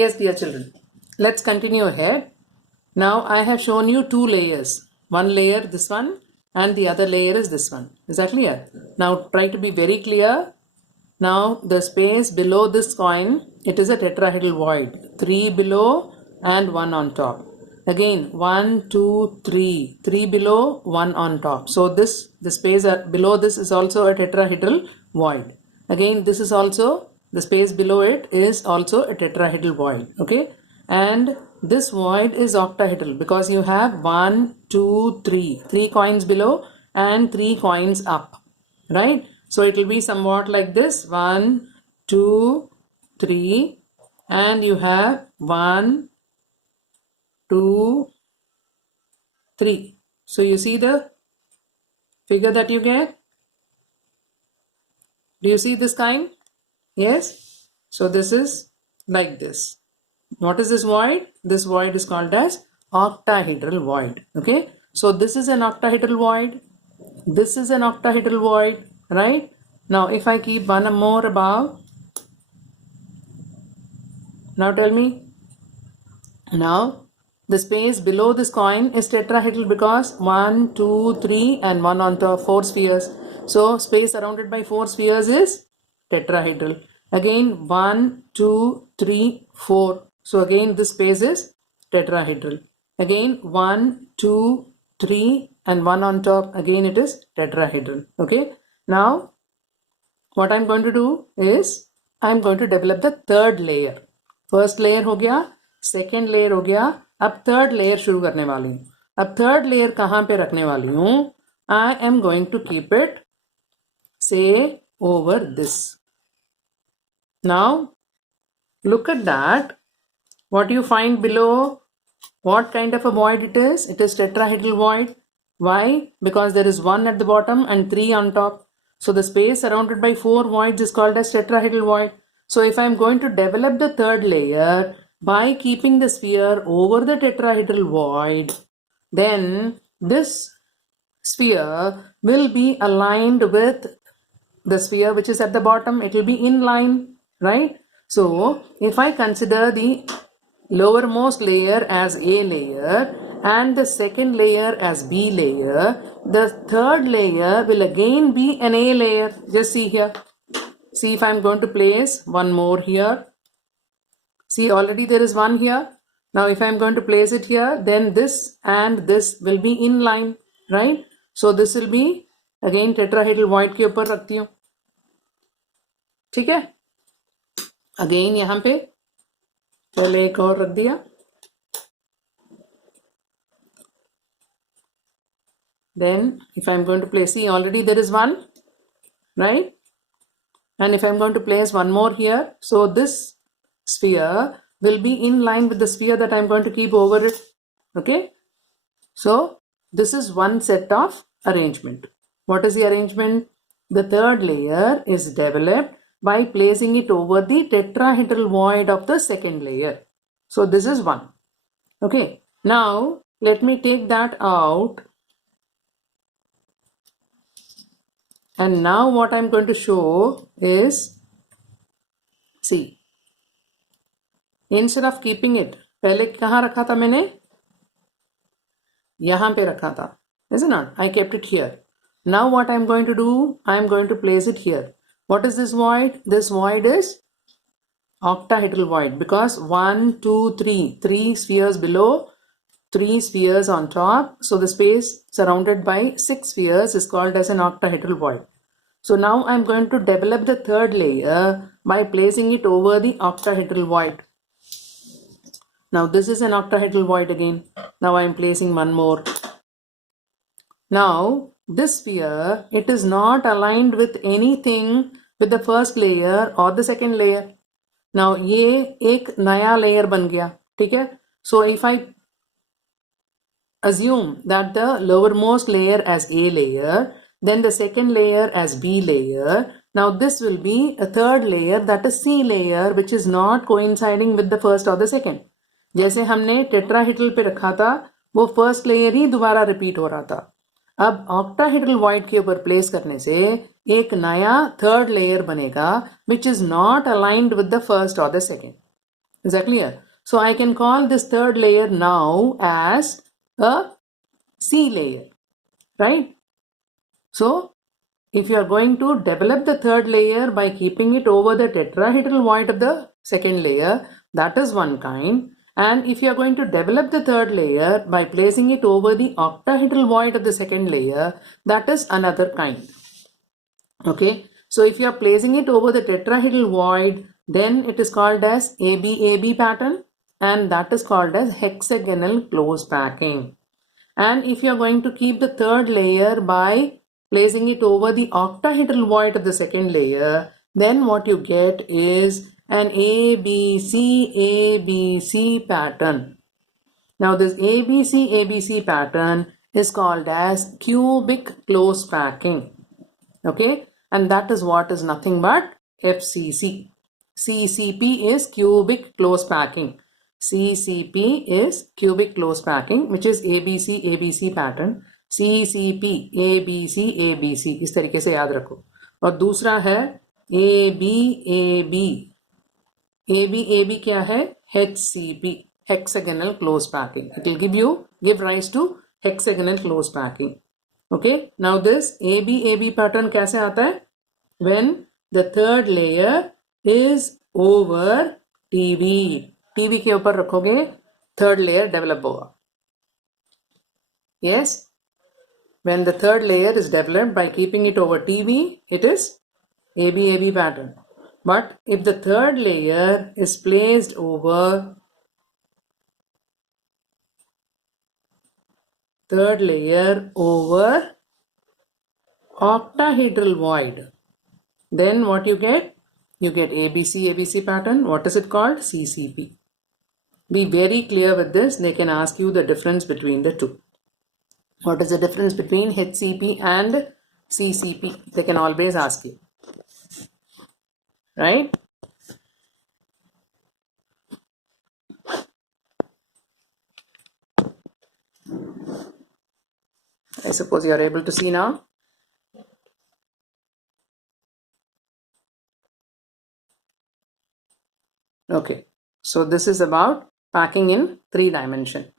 Yes, dear children. Let's continue ahead. Now I have shown you two layers. One layer, this one, and the other layer is this one. Is that clear? Now try to be very clear. Now the space below this coin, it is a tetrahedral void. 3 below and 1 on top. Again 1, 2, 3. 3 below, 1 on top. So the space below this is also a tetrahedral void. Again this is also, the space below it is also a tetrahedral void. Okay, and this void is octahedral because you have 1, 2, 3. 3 coins below and 3 coins up. Right? So it will be somewhat like this. 1, 2, 3, and you have 1, 2, 3. So you see the figure that you get? Do you see this kind? Yes? So this is like this. What is this void? This void is called as octahedral void. Okay? So this is an octahedral void. This is an octahedral void. Right? Now if I keep one more above. Now tell me. Now the space below this coin is tetrahedral because 1, 2, 3 and 1 on top, 4 spheres. So space surrounded by 4 spheres is tetrahedral. Again 1, 2, 3, 4. So again this space is tetrahedral. Again 1, 2, 3 and 1 on top. Again it is tetrahedral. Okay. Now what I'm going to do is I'm going to develop the third layer. First layer हो गया, second layer हो गया, अब third layer शुरू करने वाली हूँ. अब third layer कहाँ पे रखने वाली हूँ? I am going to keep it, say, over this. Now look at that. What you find below? What kind of a void it is? It is tetrahedral void. Why? Because there is 1 at the bottom and 3 on top. So the space surrounded by 4 voids is called as tetrahedral void. So if I am going to develop the third layer by keeping the sphere over the tetrahedral void, then this sphere will be aligned with the sphere which is at the bottom. It will be in line, right? So if I consider the lowermost layer as A layer and the second layer as B layer, the third layer will again be an A layer. Just see here. See if I am going to place one more here. See, already there is one here. Now if I am going to place it here, then this and this will be in line, right? So this will be again tetrahedral void के ऊपर रखती हूँ. ठीक है? Again यहाँ पे पहले एक और रख दिया. Then if I am going to place, see already there is one, right? And if I am going to place one more here, so this sphere will be in line with the sphere that I am going to keep over it. Okay? So this is one set of arrangement. What is the arrangement? The third layer is developed by placing it over the tetrahedral void of the second layer. So this is one. Okay. Now let me take that out. And now what I'm going to show is, see, instead of keeping it, पहले कहाँ रखा था मैंने? यहाँ पे रखा था. Is it not? I kept it here. Now what I'm going to do, I'm going to place it here. What is this void? This void is octahedral void because 1, 2, 3, 3 spheres below, 3 spheres on top. So the space surrounded by 6 spheres is called as an octahedral void. So now I'm going to develop the third layer by placing it over the octahedral void. Now this is an octahedral void again. Now I'm placing one more. Now this sphere, it is not aligned with anything with the first layer or the second layer. Now ये एक नया layer बन गया. ठीक है? So if I assume that the lowermost layer as A layer, then the second layer as B layer, now this will be a third layer, that is C layer, which is not coinciding with the first or the second. जैसे हमने tetrahedral पे रखा था, वो first layer ही दोबारा repeat हो रहा था. अब ऑक्टाहेड्रल वॉइड के ऊपर प्लेस करने से एक नया थर्ड लेयर बनेगा, which is not aligned with the first और the second. Is that clear? So I can call this third layer now as a C layer, right? So if you are going to develop the third layer by keeping it over the tetrahedral void of the second layer, that is one kind. And if you are going to develop the third layer by placing it over the octahedral void of the second layer, that is another kind. Okay, so if you are placing it over the tetrahedral void, then it is called as ABAB pattern, and that is called as hexagonal close packing. And if you are going to keep the third layer by placing it over the octahedral void of the second layer, then what you get is an ABC pattern. Now this ABC pattern is called as cubic close packing. Okay, and that is what is nothing but FCC. CCP is cubic close packing. CCP is cubic close packing, which is ABC pattern. CCP ABC इस तरीके से याद रखो. और दूसरा है AB क्या है? HCP, hexagonal close packing. It will give rise to hexagonal close packing. Okay, now this AB pattern कैसे आता है? When the third layer is over TV के ऊपर रखोगे, third layer develop होगा. Yes, when the third layer is developed by keeping it over TV, it is AB pattern. But if the third layer is placed over octahedral void, then what you get? You get ABC pattern. What is it called? CCP. Be very clear with this. They can ask you the difference between the two. What is the difference between HCP and CCP? They can always ask you. Right? I suppose you are able to see now. Okay, so this is about packing in 3 dimension.